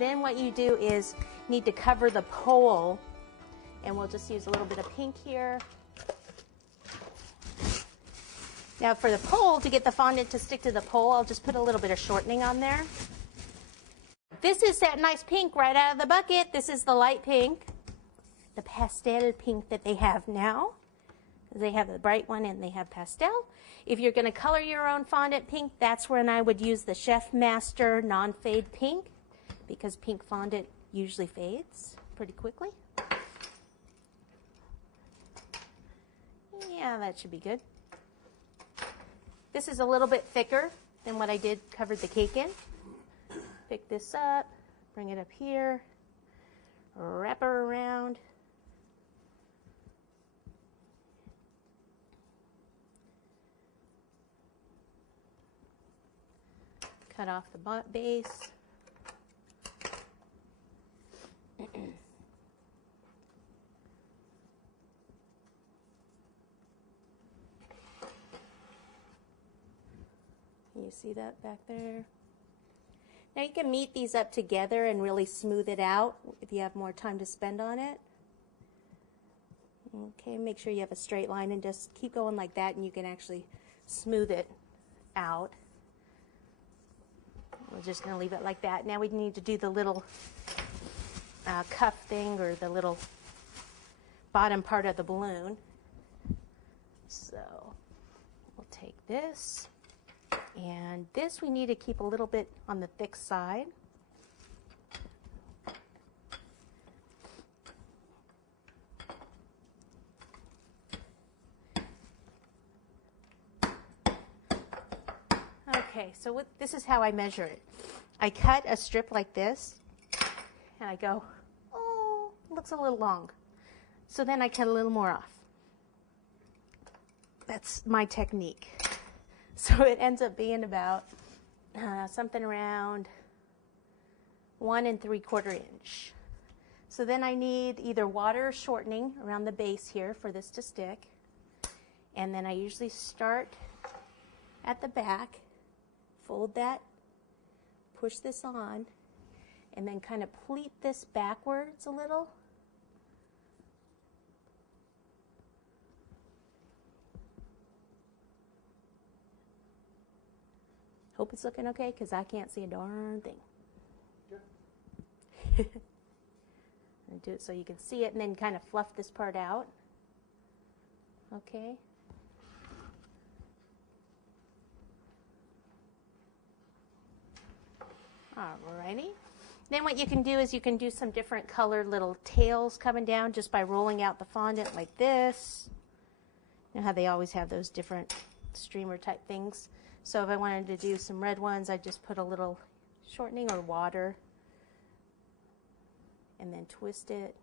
Then what you do is need to cover the pole, and we'll just use a little bit of pink here. Now for the pole, to get the fondant to stick to the pole, I'll just put a little bit of shortening on there. This is that nice pink right out of the bucket. This is the light pink, the pastel pink that they have now. They have the bright one and they have pastel. If you're going to color your own fondant pink, that's when I would use the Chef Master non-fade pink, because pink fondant usually fades pretty quickly. Yeah, that should be good. This is a little bit thicker than what I did covered the cake in. Pick this up, bring it up here, wrap her around. Cut off the base. You see that back there? Now you can meet these up together and really smooth it out if you have more time to spend on it. Okay, make sure you have a straight line and just keep going like that, and you can actually smooth it out. We're just going to leave it like that. Now we need to do the little cuff thing, or the little bottom part of the balloon. So we'll take this. And this we need to keep a little bit on the thick side. Okay, so this is how I measure it. I cut a strip like this, and I go, oh, it looks a little long. So then I cut a little more off. That's my technique. So it ends up being about something around 1 3/4 inch. So then I need either water or shortening around the base here for this to stick. And then I usually start at the back, fold that, push this on, and then kind of pleat this backwards a little. Hope it's looking okay, because I can't see a darn thing. Yeah. Do it so you can see it, and then kind of fluff this part out. Okay. Alrighty. Then what you can do is you can do some different colored little tails coming down just by rolling out the fondant like this. You know how they always have those different streamer type things. So if I wanted to do some red ones, I'd just put a little shortening or water and then twist it.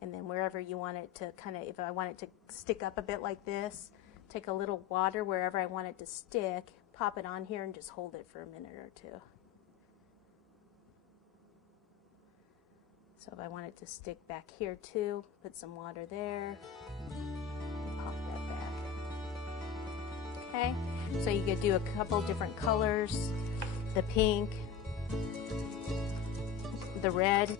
And then wherever you want it to kind of, if I want it to stick up a bit like this, take a little water wherever I want it to stick, pop it on here and just hold it for a minute or two. So if I want it to stick back here too, put some water there. Okay, so you could do a couple different colors, the pink, the red.